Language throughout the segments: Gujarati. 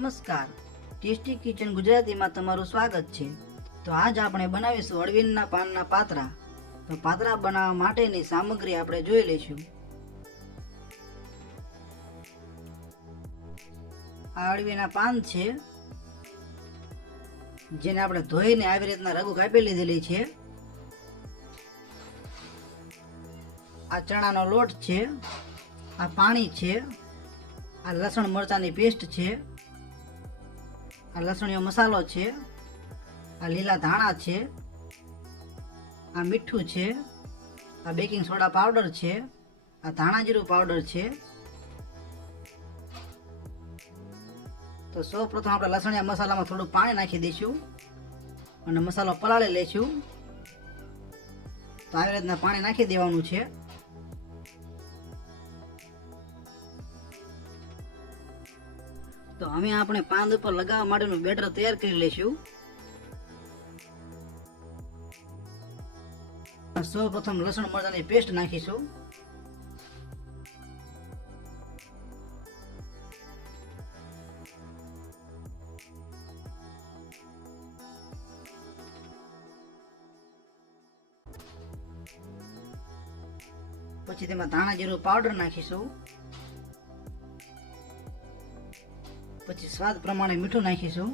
નમસ્કાર, ટેસ્ટી કિચન ગુજરાતીમાં તમારું સ્વાગત છે। તો આજ આપણે બનાવીશું અળવીના પાનના પાતરા। તો પાતરા બનાવવા માટેની સામગ્રી આપણે જોઈ લઈશું। આ અળવીના પાન છે, જેને આપણે ધોઈને આવી રીતના રગુ કાપી લીધેલી છે। આ ચણાનો લોટ છે, આ પાણી છે, આ લસણ મરચાની પેસ્ટ છે, આ લસણીયો મસાલો છે, આ લીલા ધાણા છે, આ મીઠું છે, આ બેકિંગ સોડા પાવડર છે, આ ધાણા જીરું પાવડર છે। તો સૌપ્રથમ આપણે લસણિયા મસાલામાં થોડું પાણી નાખી દઈશું અને મસાલો પલાળી લઈશું। તો આવી રીતના પાણી નાખી દેવાનું છે। તો હવે આપણે પાન ઉપર લગાવવા માટેનું બેટર તૈયાર કરી લઈશું। સૌપ્રથમ લસણ મરચાની પેસ્ટ નાખીશું, પછી તેમાં ધાણા જીરું પાવડર નાખીશું, પછી સ્વાદ પ્રમાણે મીઠું નાખીશું,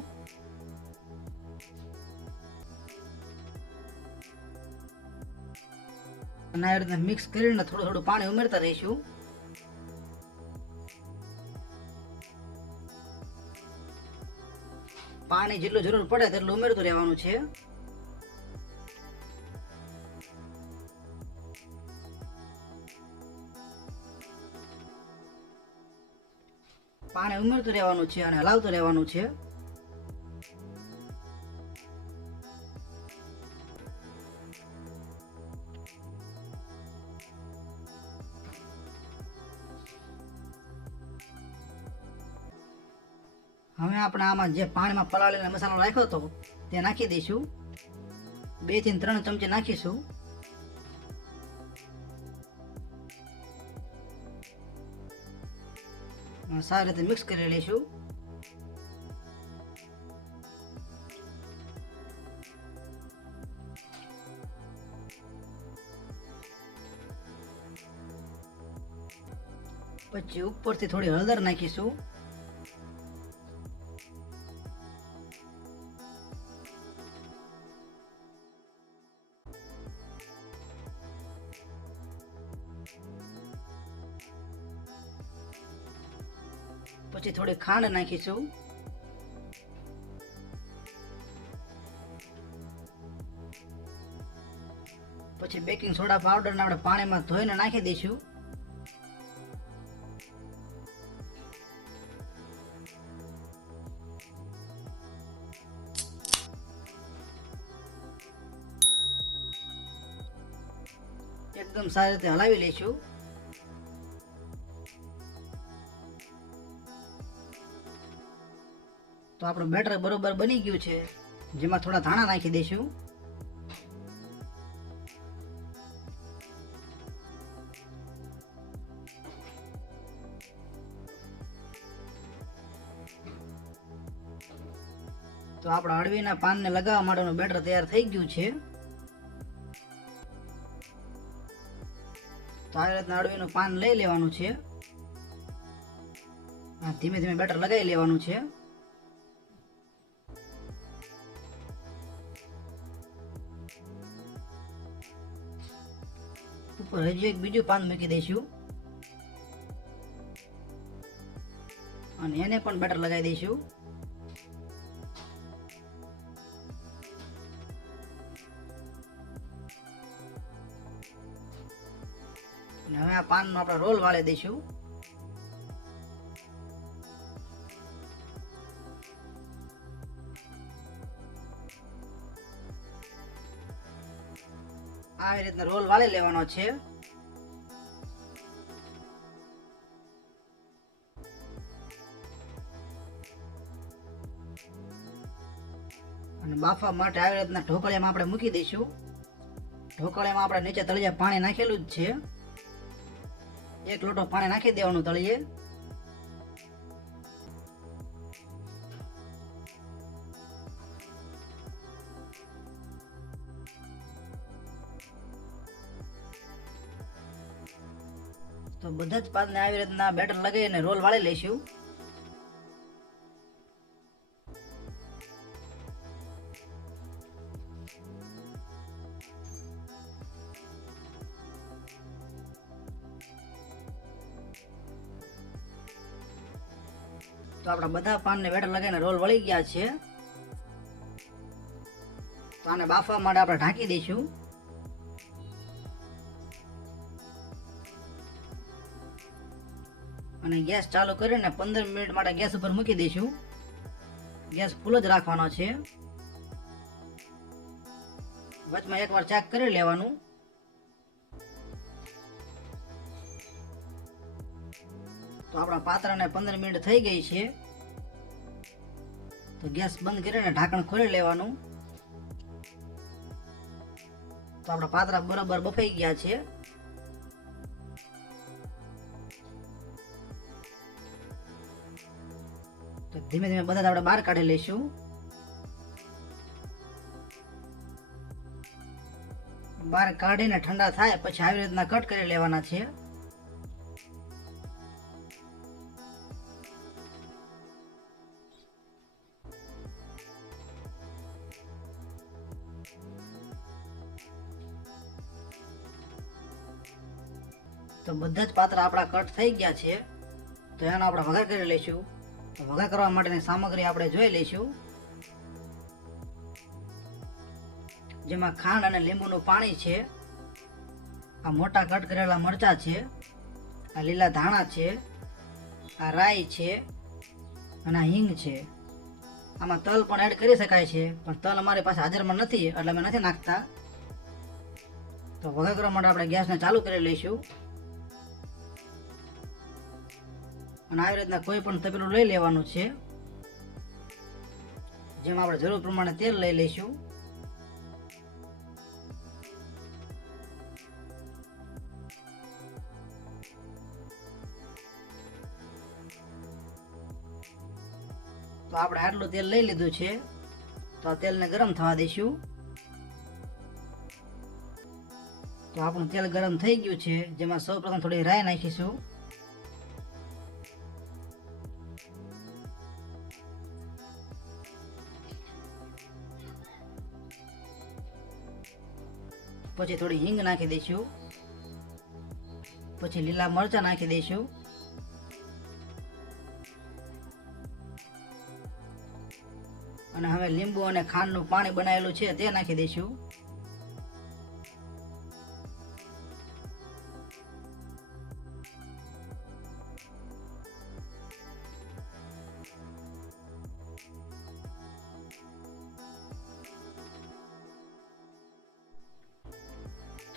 અને આ રીતે મિક્સ કરીને થોડું થોડું પાણી ઉમેરતા રહીશું। પાણી જેટલું જરૂર પડે તેટલું ઉમેરતું રહેવાનું છે। પાણી ઉમેરતું રહેવાનું છે અને હલાવતું રહેવાનું છે। હવે આપણે આમાં જે પાણીમાં પલાળીને મસાલો રાખ્યો હતો તે નાખી દઈશું। 2 થી 3 ચમચી નાખીશું। સારી રીતે મિક્સ કરી લઈશું। પછી ઉપરથી થોડી હળદર નાખીશું, પછી થોડી ખાંડ નાખીશું, પછી બેકિંગ સોડા પાવડરને આપણે પાણીમાં ધોઈને નાખી દઈશું। એકદમ સારી રીતે હલાવી લઈશું। તો આપણું બેટર બરોબર બની ગયું છે, જેમાં થોડા ધાણા નાખી દઈશું, તો આપણા અળવીના પાનને લગાવવા માટેનું બેટર તૈયાર થઈ ગયું છે। તો આ રીતના અળવીનું પાન લઈ લેવાનું છે, ધીમે ધીમે બેટર લગાવી લેવાનું છે। ઉપર હજી એક બીજું પાન મૂકી દઈશું અને એને પણ બેટર લગાવી દઈશું। અને હવે આ પાનનો આપણે રોલ વાળી દઈશું। આવી રીતના રોલ વાળી લેવાનો છે। અને બાફવા માટે આવી રીતના ઢોકળિયામાં આપણે મૂકી દઈશું। ઢોકળિયામાં આપણે નીચે તળિયે પાણી નાખેલું જ છે, 1 લોટો પાણી નાખી દેવાનું તળિયે। તો બધા જ પાનને આવી રીતના બેટર લગાવીને રોલ વાળી લઈશું. તો આપણા બધા પાનને બેટર લગાવીને રોલ વળી ગયા છે. તો આને બાફવા માટે આપણે ઢાંકી દઈશું. અને ગેસ ચાલુ કરીને 15 મિનિટ માટે ગેસ ઉપર મૂકી દઈશું. ગેસ ફૂલ જ રાખવાનો છે. વચમાં એકવાર ચેક કરી લેવાનું. તો આપણા પાત્રાને 15 મિનિટ થઈ ગઈ છે. તો ગેસ બંધ કરીને ઢાંકણ ખોલી લેવાનું. તો આપણા પાત્રા બરાબર બફાઈ ગયા છે. તો ધીમે ધીમે બધા આપણે બહાર કાઢી લઈશું. બહાર કાઢીને ઠંડા થાય પછી આવી રીતના કટ કરી લેવાના છે. તો બધા જ પાત્રા આપણા કટ થઈ ગયા છે. તો એનો આપણે વઘાર કરી લઈશું. તો વઘાર કરવા માટેની સામગ્રી આપણે જોઈ લઈશું. જેમાં ખાંડ અને લીંબુનું પાણી છે, આ મોટા કટ કરેલા મરચા છે, આ લીલા ધાણા છે, આ રાઈ છે અને આ હિંગ છે. આમાં તલ પણ એડ કરી શકાય છે, પણ તલ અમારી પાસે હાજરમાં નથી એટલે અમે નથી નાખતા. તો વઘાર કરવા માટે આપણે ગેસને ચાલુ કરી લઈશું. અને આવી રીતના કોઈ પણ તપેલું લઈ લેવાનું છે, જેમાં આપણે જરૂર પ્રમાણે તેલ લઈ લઈશું. તો આપણે આટલું તેલ લઈ લીધું છે. તો આ તેલને ગરમ થવા દઈશું. તો આપણું તેલ ગરમ થઈ ગયું છે, જેમાં સૌપ્રથમ થોડી રાઈ નાખીશું. પછી થોડી હિંગ નાખી દઈશું. પછી લીલા મરચા નાખી દઈશું. અને હવે લીંબુ અને ખાંડનું પાણી બનાવેલું છે તે નાખી દઈશું.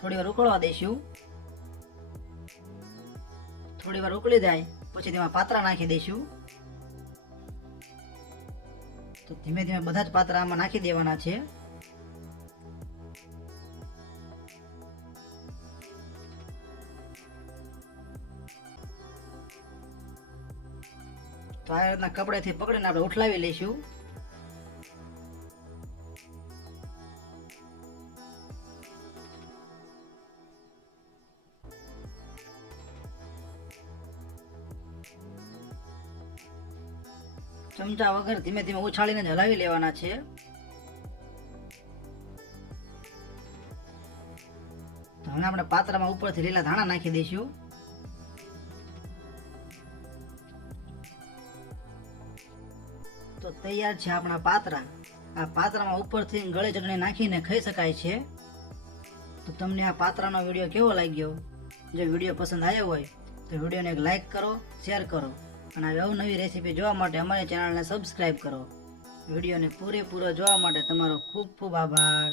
થોડી વાર ઉકળવા દઈશું. થોડી વાર ઉકળી જાય પછી તેમાં પાત્રા નાખી દઈશું. તો ધીમે ધીમે બધા જ પાત્રા આમાં નાખી દેવાના છે. તો આ રીતના કપડેથી પકડીને આપણે ઉઠલાવી લઈશું. ચમચા વગર ધીમે ધીમે ઉછાળીને જ હલાવી લેવાના છે. તો હવે આપણે પાત્રામાં ઉપરથી લીલા ધાણા નાખી દઈશું. તો તૈયાર છે આપણા પાત્રા. આ પાત્રામાં ઉપરથી ગળે ચટણી નાખીને ખાઈ શકાય છે. તો તમને આ પાત્રાનો વિડીયો કેવો લાગ્યો? જો વિડીયો પસંદ આવ્યો હોય તો વિડીયોને એક લાઈક કરો, શેર કરો અને આવી અવનવી રેસીપી જોવા માટે અમારી ચેનલને સબસ્ક્રાઈબ કરો. વિડીયોને પૂરેપૂરો જોવા માટે તમારો ખૂબ ખૂબ આભાર.